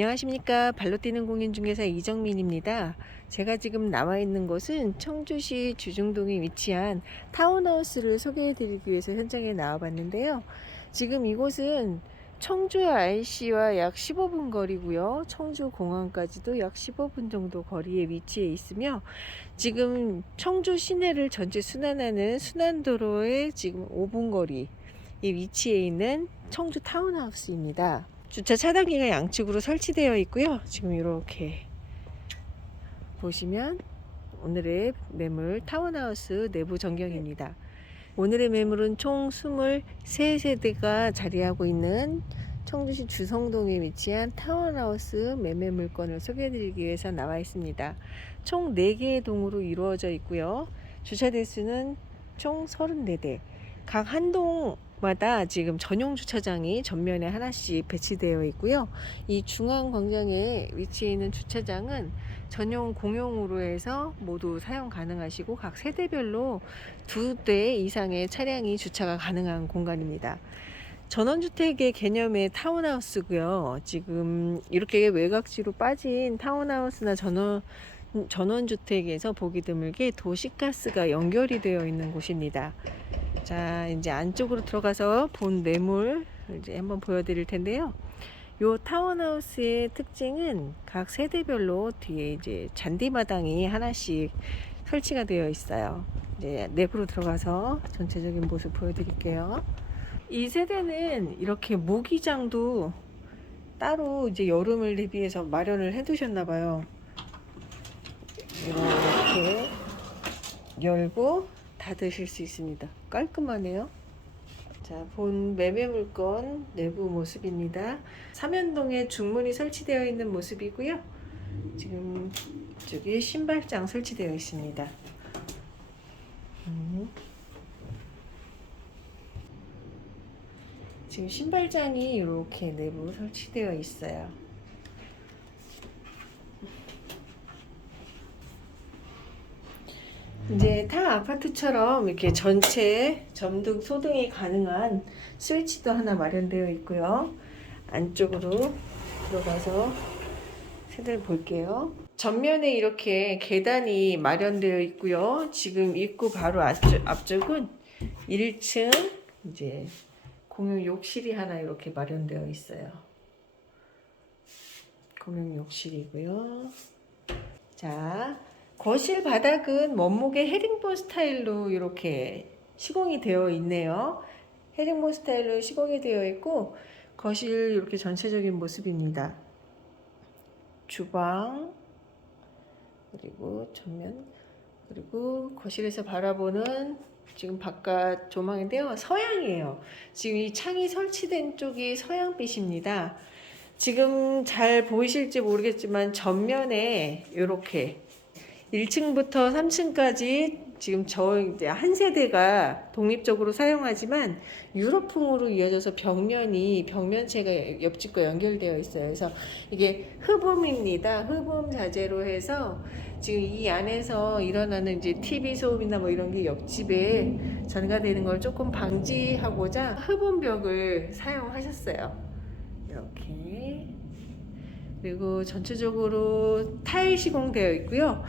안녕하십니까 발로 뛰는 공인 중개사 이정민입니다. 제가 지금 나와 있는 곳은 청주시 주중동에 위치한 타운하우스를 소개해 드리기 위해서 현장에 나와 봤는데요. 지금 이곳은 청주 IC와 약 15분 거리고요. 청주 공항까지도 약 15분 정도 거리에 위치해 있으며 지금 청주 시내를 전체 순환하는 순환도로에 지금 5분 거리에 위치해 있는 청주 타운하우스입니다. 주차 차단기가 양측으로 설치되어 있고요. 지금 이렇게 보시면 오늘의 매물 타운하우스 내부 전경입니다. 오늘의 매물은 총 23세대가 자리하고 있는 청주시 주성동에 위치한 타운하우스 매매 물건을 소개해드리기 위해서 나와 있습니다. 총 4개의 동으로 이루어져 있고요. 주차 대수는 총 34대. 각 한 동 마다 지금 전용 주차장이 전면에 하나씩 배치되어 있고요. 이 중앙 광장에 위치해 있는 주차장은 전용 공용으로 해서 모두 사용 가능하시고 각 세대별로 두 대 이상의 차량이 주차가 가능한 공간입니다. 전원주택의 개념의 타운하우스고요. 지금 이렇게 외곽지로 빠진 타운하우스나 전원 전원주택에서 보기 드물게 도시가스가 연결이 되어 있는 곳입니다. 자, 이제 안쪽으로 들어가서 본 매물 이제 한번 보여드릴 텐데요. 요 타운하우스의 특징은 각 세대별로 뒤에 이제 잔디마당이 하나씩 설치가 되어 있어요. 이제 내부로 들어가서 전체적인 모습 보여드릴게요. 이 세대는 이렇게 모기장도 따로 이제 여름을 대비해서 마련을 해두셨나 봐요. 이렇게 열고 닫으실 수 있습니다. 깔끔하네요. 자, 본 매매 물건 내부 모습입니다. 삼연동에 중문이 설치되어 있는 모습이고요. 지금 저기 신발장 설치되어 있습니다. 음. 지금 신발장이 이렇게 내부 설치되어 있어요. 이제 타 아파트처럼 이렇게 전체 점등 소등이 가능한 스위치도 하나 마련되어 있고요. 안쪽으로 들어가서 세대를 볼게요. 전면에 이렇게 계단이 마련되어 있고요. 지금 입구 바로 앞쪽, 앞쪽 은 1층 이제 공용 욕실이 하나 이렇게 마련되어 있어요. 공용 욕실이고요. 자, 거실 바닥은 원목의 헤링본 스타일로 이렇게 시공이 되어 있네요. 헤링본 스타일로 시공이 되어 있고 거실 이렇게 전체적인 모습입니다. 주방 그리고 전면 그리고 거실에서 바라보는 지금 바깥 조망인데요. 서양이에요. 지금 이 창이 설치된 쪽이 서양빛입니다. 지금 잘 보이실지 모르겠지만 전면에 이렇게 1층부터 3층까지 지금 저 이제 한 세대가 독립적으로 사용하지만 유럽풍으로 이어져서 벽면이 벽면체가 옆집과 연결되어 있어요. 그래서 이게 흡음입니다. 흡음 자재로 해서 지금 이 안에서 일어나는 이제 TV 소음이나 뭐 이런 게 옆집에 전가되는 걸 조금 방지하고자 흡음벽을 사용하셨어요. 이렇게 그리고 전체적으로 타일 시공되어 있고요.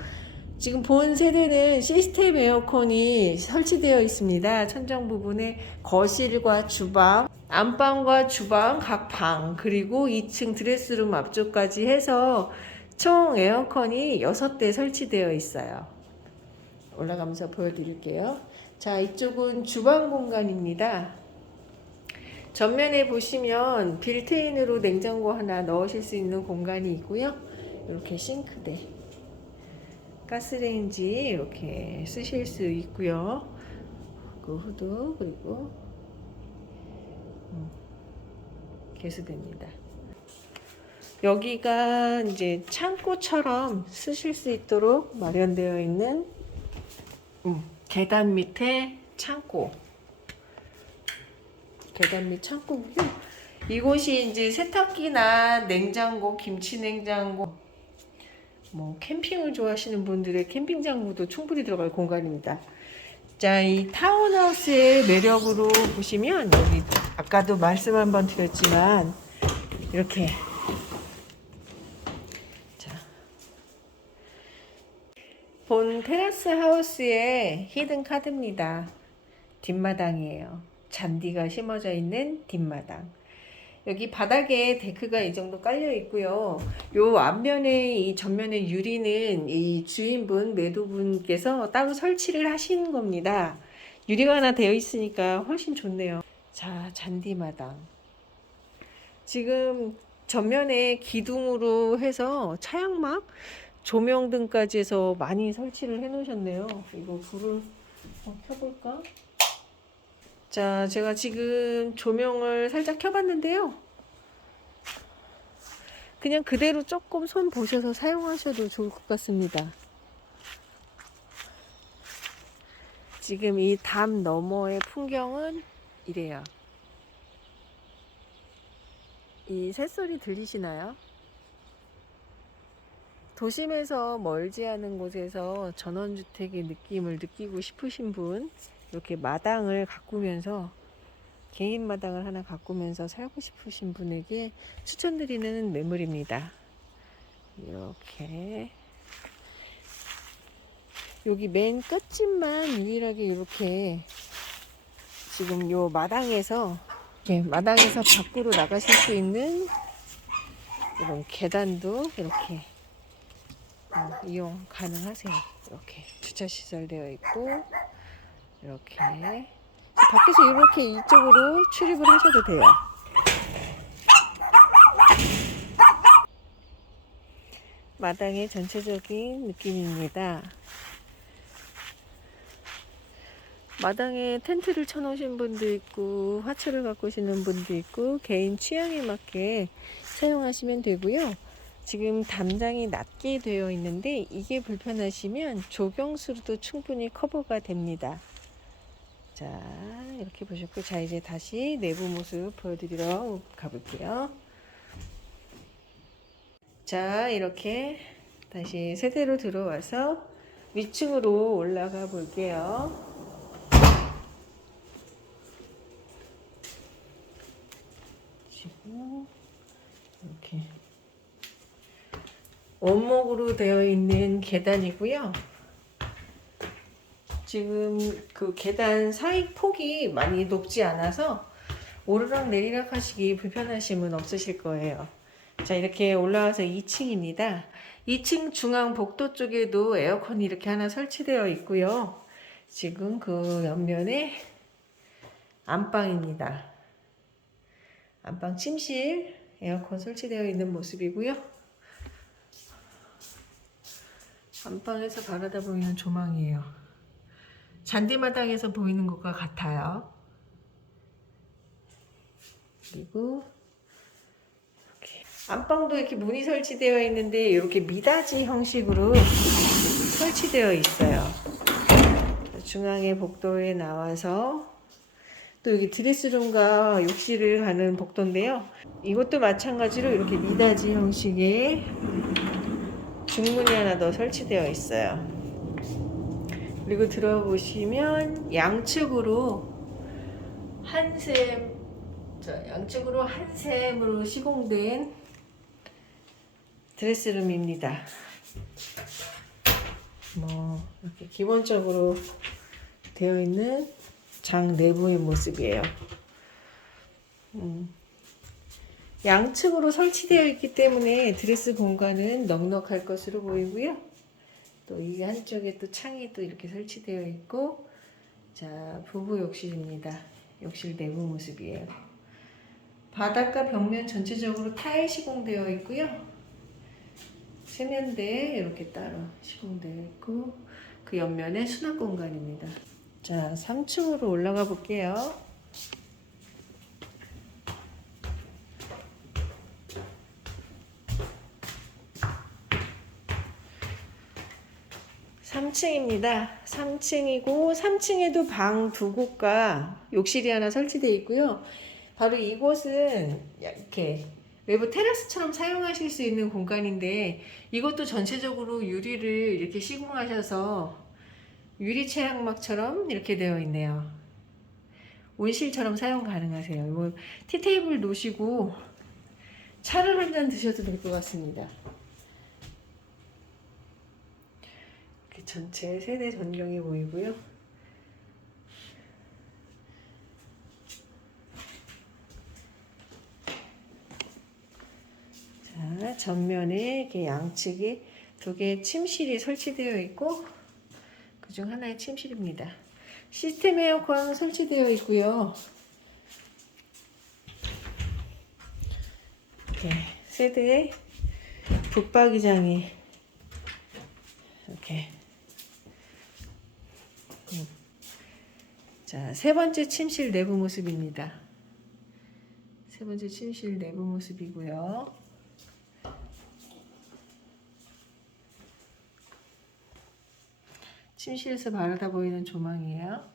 지금 본 세대는 시스템 에어컨이 설치되어 있습니다. 천장 부분에 거실과 주방, 안방과 주방 각 방, 그리고 2층 드레스룸 앞쪽까지 해서 총 에어컨이 6대 설치되어 있어요. 올라가면서 보여드릴게요. 자, 이쪽은 주방 공간입니다. 전면에 보시면 빌트인으로 냉장고 하나 넣으실 수 있는 공간이 있고요. 이렇게 싱크대. 가스레인지 이렇게 쓰실 수 있고요. 그 후드 그리고 음, 개수대입니다. 여기가 이제 창고처럼 쓰실 수 있도록 마련되어 있는 음, 계단 밑에 창고. 계단 밑 창고고요. 이곳이 이제 세탁기나 냉장고, 김치 냉장고, 뭐 캠핑을 좋아하시는 분들의 캠핑장구도 충분히 들어갈 공간입니다. 자, 이 타운하우스의 매력으로 보시면 여기 아까도 말씀 한번 드렸지만 이렇게 자, 본 테라스 하우스의 히든 카드입니다. 뒷마당이에요. 잔디가 심어져 있는 뒷마당. 여기 바닥에 데크가 이 정도 깔려 있고요. 요 앞면에 이 전면에 유리는 이 주인분 매도분께서 따로 설치를 하신 겁니다. 유리가 하나 되어 있으니까 훨씬 좋네요. 자, 잔디마당. 지금 전면에 기둥으로 해서 차양막 조명 등까지 해서 많이 설치를 해 놓으셨네요. 이거 불을 어, 켜볼까? 자, 제가 지금 조명을 살짝 켜봤는데요. 그냥 그대로 조금 손 보셔서 사용하셔도 좋을 것 같습니다. 지금 이 담 너머의 풍경은 이래요. 이 새소리 들리시나요? 도심에서 멀지 않은 곳에서 전원주택의 느낌을 느끼고 싶으신 분, 이렇게 마당을 가꾸면서 개인 마당을 하나 가꾸면서 살고 싶으신 분에게 추천드리는 매물입니다. 이렇게 여기 맨 끝집만 유일하게 이렇게 지금 요 마당에서 이렇게 마당에서 밖으로 나가실 수 있는 이런 계단도 이렇게 어, 이용 가능하세요. 이렇게 주차 시설 되어 있고 이렇게 밖에서 이렇게 이쪽으로 출입을 하셔도 돼요. 마당의 전체적인 느낌입니다. 마당에 텐트를 쳐놓으신 분도 있고 화초를 가꾸시는 분도 있고 개인 취향에 맞게 사용하시면 되고요. 지금 담장이 낮게 되어 있는데 이게 불편하시면 조경수로도 충분히 커버가 됩니다. 자 이렇게 보셨고 자 이제 다시 내부 모습 보여드리러 가볼게요. 자 이렇게 다시 세대로 들어와서 위층으로 올라가 볼게요. 지금 이렇게 원목으로 되어 있는 계단이고요. 지금 그 계단 사이 폭이 많이 높지 않아서 오르락 내리락 하시기 불편하심은 없으실 거예요. 자, 이렇게 올라와서 2층입니다. 2층 중앙 복도 쪽에도 에어컨이 이렇게 하나 설치되어 있고요. 지금 그 옆면에 안방입니다. 안방 침실 에어컨 설치되어 있는 모습이고요. 안방에서 바라다 보이는 조망이에요. 잔디마당에서 보이는 것과 같아요. 그리고 이렇게 안방도 이렇게 문이 설치되어 있는데 이렇게 미닫이 형식으로 설치되어 있어요. 중앙의 복도에 나와서 또 여기 드레스룸과 욕실을 가는 복도인데요. 이것도 마찬가지로 이렇게 미닫이 형식의 중문이 하나 더 설치되어 있어요. 그리고 들어보시면 양측으로 한샘, 자, 양측으로 한샘으로 시공된 드레스룸입니다. 뭐 이렇게 기본적으로 되어 있는 장 내부의 모습이에요. 음. 양측으로 설치되어 있기 때문에 드레스 공간은 넉넉할 것으로 보이고요. 또 이 한쪽에 또 창이 또 이렇게 설치되어 있고, 자, 부부 욕실입니다. 욕실 내부 모습이에요. 바닥과 벽면 전체적으로 타일 시공되어 있고요. 세면대 이렇게 따로 시공되어 있고, 그 옆면에 수납 공간입니다. 자, 3층으로 올라가 볼게요. 3층입니다. 3층이고 3층에도 방 두 곳과 욕실이 하나 설치되어 있고요. 바로 이곳은 이렇게 외부 테라스처럼 사용하실 수 있는 공간인데 이것도 전체적으로 유리를 이렇게 시공하셔서 유리 체양막처럼 이렇게 되어 있네요. 온실처럼 사용 가능하세요. 뭐 티테이블 놓으시고 차를 한 잔 드셔도 될 것 같습니다. 이렇게 전체 세대 전경이 보이고요. 자, 전면에 이렇게 양측에 두 개의 침실이 설치되어 있고 그 중 하나의 침실입니다. 시스템 에어컨 설치되어 있고요. 이렇게 세대의 붙박이장이 이렇게 자, 세 번째 침실 내부 모습입니다. 세 번째 침실 내부 모습이고요. 침실에서 바라다 보이는 조망이에요.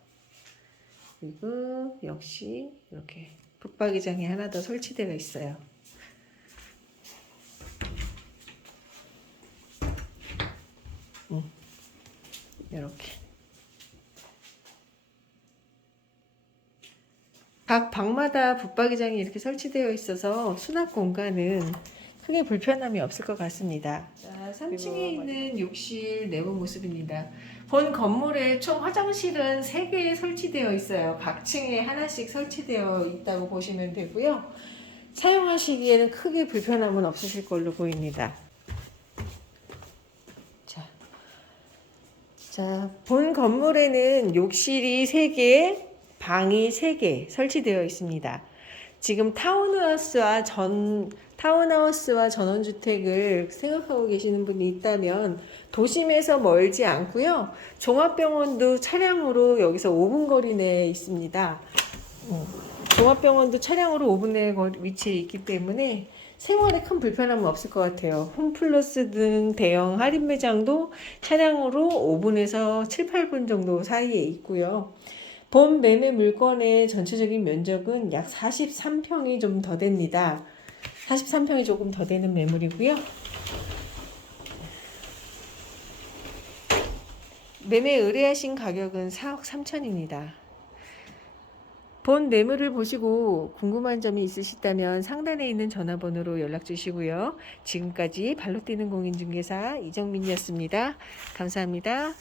그리고 역시 이렇게 붙박이장이 하나 더 설치되어 있어요. 음, 이렇게 각 방마다 붙박이장이 이렇게 설치되어 있어서 수납 공간은 크게 불편함이 없을 것 같습니다. 자, 3층에 있는 욕실 내부 모습입니다. 본 건물에 총 화장실은 3개 설치되어 있어요. 각 층에 하나씩 설치되어 있다고 보시면 되고요. 사용하시기에는 크게 불편함은 없으실 걸로 보입니다. 자, 자, 본 건물에는 욕실이 3개, 방이 3개 설치되어 있습니다. 지금 타운하우스와 전 타운하우스와 전원주택을 생각하고 계시는 분이 있다면 도심에서 멀지 않고요. 종합병원도 차량으로 여기서 5분 거리 내에 있습니다. 음, 종합병원도 차량으로 5분 내에 위치해 있기 때문에 생활에 큰 불편함은 없을 것 같아요. 홈플러스 등 대형 할인 매장도 차량으로 5분에서 7, 8분 정도 사이에 있고요. 본 매매 물건의 전체적인 면적은 약 43평이 좀 더 됩니다. 43평이 조금 더 되는 매물이고요. 매매 의뢰하신 가격은 4억 3천입니다. 본 매물을 보시고 궁금한 점이 있으시다면 상단에 있는 전화번호로 연락 주시고요. 지금까지 발로 뛰는 공인중개사 이정민이었습니다. 감사합니다.